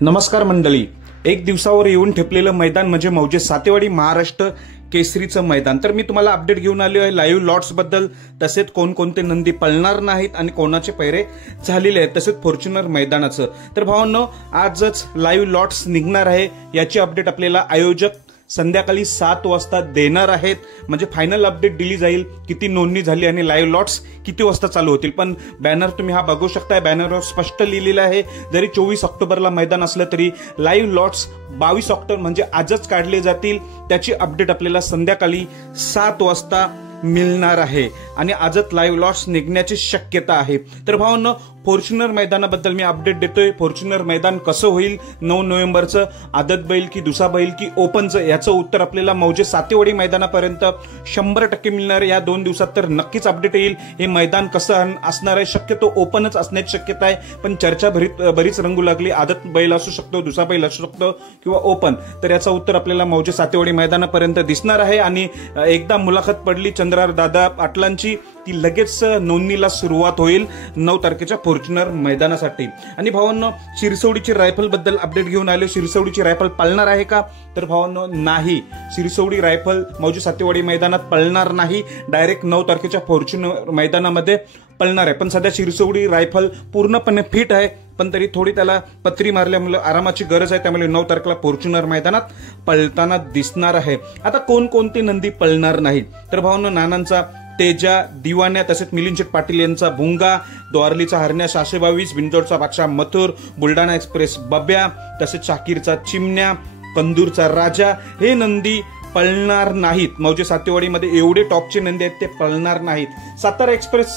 नमस्कार मंडळी, एक दिवसावर येऊन ठेपलेलं मैदान म्हणजे मौजे सातेवाडी महाराष्ट्र केसरीचं मैदान। तर मी तुम्हाला अपडेट घेऊन आलो आहे लाईव्ह लॉट्स बद्दल, तसेच कोणकोणते नंदी पळणार नाहीत आणि कोणाचे पैरे झालेले आहेत, तसेच फॉर्च्युनर मैदानाचं। तर भावांनो, आजच लाईव्ह लॉट्स निघणार आहे, याची अपडेट आपल्याला आयोजक संध्याकाळी 7 वाजता देणार आहेत। म्हणजे फायनल अपडेट दिली जाईल, किती नोंदणी झाली आणि लाईव्ह लॉट्स किती वाजता चालू होतील। पण बॅनर तुम्ही हा बघू शकताय, बॅनरवर स्पष्ट लिहिलेलं आहे, जरी 24 ऑक्टोबरला मैदान असलं तरी लाईव्ह लॉट्स 22 ऑक्टोबर म्हणजे आजच काढले जातील। त्याची अपडेट आपल्याला संध्याकाळी 7 वाजता मिळणार आहे आणि आजच लाईव्ह लॉट्स निघण्याची शक्यता आहे। तर भावांनो, फॉर्च्युनर मैदानाबद्दल मी अपडेट देतोय। फॉर्च्युनर मैदान कसं होईल 9 नोव्हेंबरचं, आदत बैल की दुसरा बैल की ओपनचं, याचं उत्तर आपल्याला मौजे सातेवाडी मैदानापर्यंत 100% मिळणार आहे। या 2 दिवसात तर नक्कीच अपडेट येईल। हे मैदान कसं असणार आहे, शक्यतो ओपनच असण्याची शक्यता आहे, पण चर्चा बरीच रंगू लागली। आदत बैल असू शकतो, दुसरा बैल असू शकतो किंवा ओपन, तर याचं उत्तर आपल्याला मौजे सातेवाडी मैदानापर्यंत दिसणार आहे। आणि एकदा मुलाखत पडली चंद्रार दादा पाटलांची, ती लगेच नोंदणीला सुरुवात होईल 9 तारखेच्या फॉर्च्युनर मैदानासाठी। आणि भावांनो, शिरसवडीची रायफल बद्दल अपडेट घेऊन आले। शिरसवडीची रायफल पळणार आहे का, तर भावांनो नाही, शिरसवडी रायफल मौजे सातेवाडी मैदानात पळणार नाही, डायरेक्ट 9 तारखेच्या फॉर्च्युनर मैदानामध्ये पळणार आहे। पण सध्या शिरसवडी रायफल पूर्णपणे फिट आहे, पण तरी थोडी त्याला पत्री मारल्यामुळे आरामाची गरज आहे, त्यामुळे 9 तारखेला फॉर्च्युनर मैदानात पळताना दिसणार आहे। आता कोणकोणते नंदी पळणार नाहीत, तर भावांनो, नानांचा तेजा, दिवाण्या, तसेच मिलिंद शेठ पाटील यांचा भुंगा, द्वारलीचा हरण्या 622, बिंजोडचा बादशाह मथुर, बुलढाणा एक्सप्रेस बब्या, तसेच शाकीरचा चिमण्या, कंदूरचा राजा, हे नंदी पळणार नाहीत। मौजे सातेवाडीमध्ये एवढे टॉपचे नंदी आहेत, ते पळणार नाहीत। सातारा एक्सप्रेस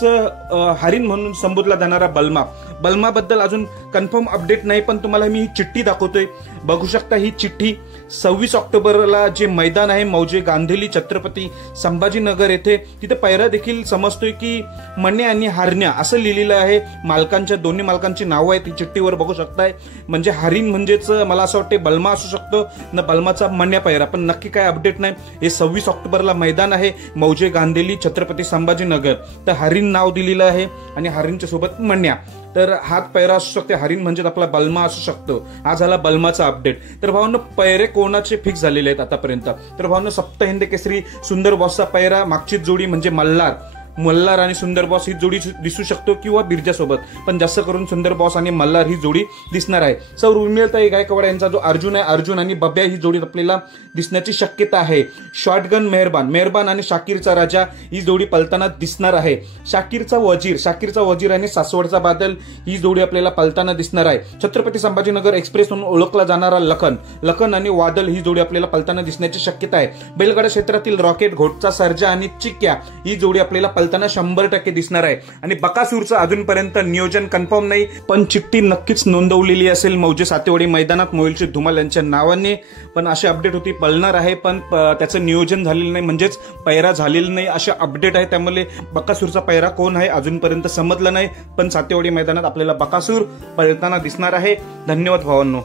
हरिण म्हणून संबोधला जाणारा बलमा बद्दल अजून कन्फर्म अपडेट नाही, पण तुम्हाला मी ही चिठ्ठी दाखवतोय, बघू शकता। ही चिठ्ठी 26 ऑक्टोबरला जे मैदान आहे मौजे गांधेली छत्रपती संभाजीनगर येथे, तिथे पैरा देखील समजतोय की मण्या आणि हरण्या असं लिहिलेलं आहे। दोन्ही मालकांची नावं आहेत, ती चिठ्ठीवर बघू शकताय। म्हणजे हरिण म्हणजेच मला असं वाटतं बलमा असू शकतो ना, बलमाचा मण्या पैरा, पण नक्की काय अपडेट नाही। हे 26 ऑक्टोबरला मैदान आहे मौजे गांधेली छत्रपती संभाजीनगर, तर हरिण नाव दिलेलं आहे आणि हरिणच्या सोबत मण्या, तर हात पैरा असू शकते। हरिण म्हणजे आपला बलमा असू शकतो। हा झाला बलमाचा अपडेट। तर भावांनो, पैरे कोणाचे फिक्स झालेले आहेत आतापर्यंत, तर भावांनो, सप्तहिंद केसरी सुंदर बॉसचा पैरा, मागची जोडी म्हणजे मल्हार आणि सुंदर बॉस ही जोडी दिसू शकतो, किंवा बिरजा सोबत, पण जास्त करून सुंदर बॉस आणि मल्हार ही जोडी दिसणार आहे। सौ उर्मिळताई गायकवाड यांचा जो अर्जुन आहे, अर्जुन आणि बब्या ही जोडी आपल्याला दिसण्याची शक्यता आहे। शॉटगन मेहरबान आणि शाकीरचा राजा ही जोडी पलताना दिसणार आहे। शाकीरचा वजीर आणि सासवडचा बादल ही जोडी आपल्याला पलताना दिसणार आहे। छत्रपती संभाजीनगर एक्सप्रेस म्हणून ओळखला जाणारा लखन आणि वादल ही जोडी आपल्याला पलताना दिसण्याची शक्यता आहे। बैलगाडा क्षेत्रातील रॉकेट, घोटचा सर्जा आणि चिक्या ही जोडी आपल्याला पलताना 100% दिसणार आहे। आणि बकासूरचं अजूनपर्यंत नियोजन कन्फर्म नाही, पण चिठ्ठी नक्कीच नोंदवलेली असेल मौजे सातेवाडी मैदानात मोहिलशी धुमाल यांच्या नावाने। पण अशी अपडेट होती पळणार आहे, पण त्याचं नियोजन झालेलं नाही, म्हणजेच पैरा झालेला नाही, अशा अपडेट आहे। त्यामुळे बकासूरचा पैरा कोण आहे अजूनपर्यंत समजलं नाही, पण सातेवाडी मैदानात आपल्याला बकासूर पळताना दिसणार आहे। धन्यवाद भावांनो।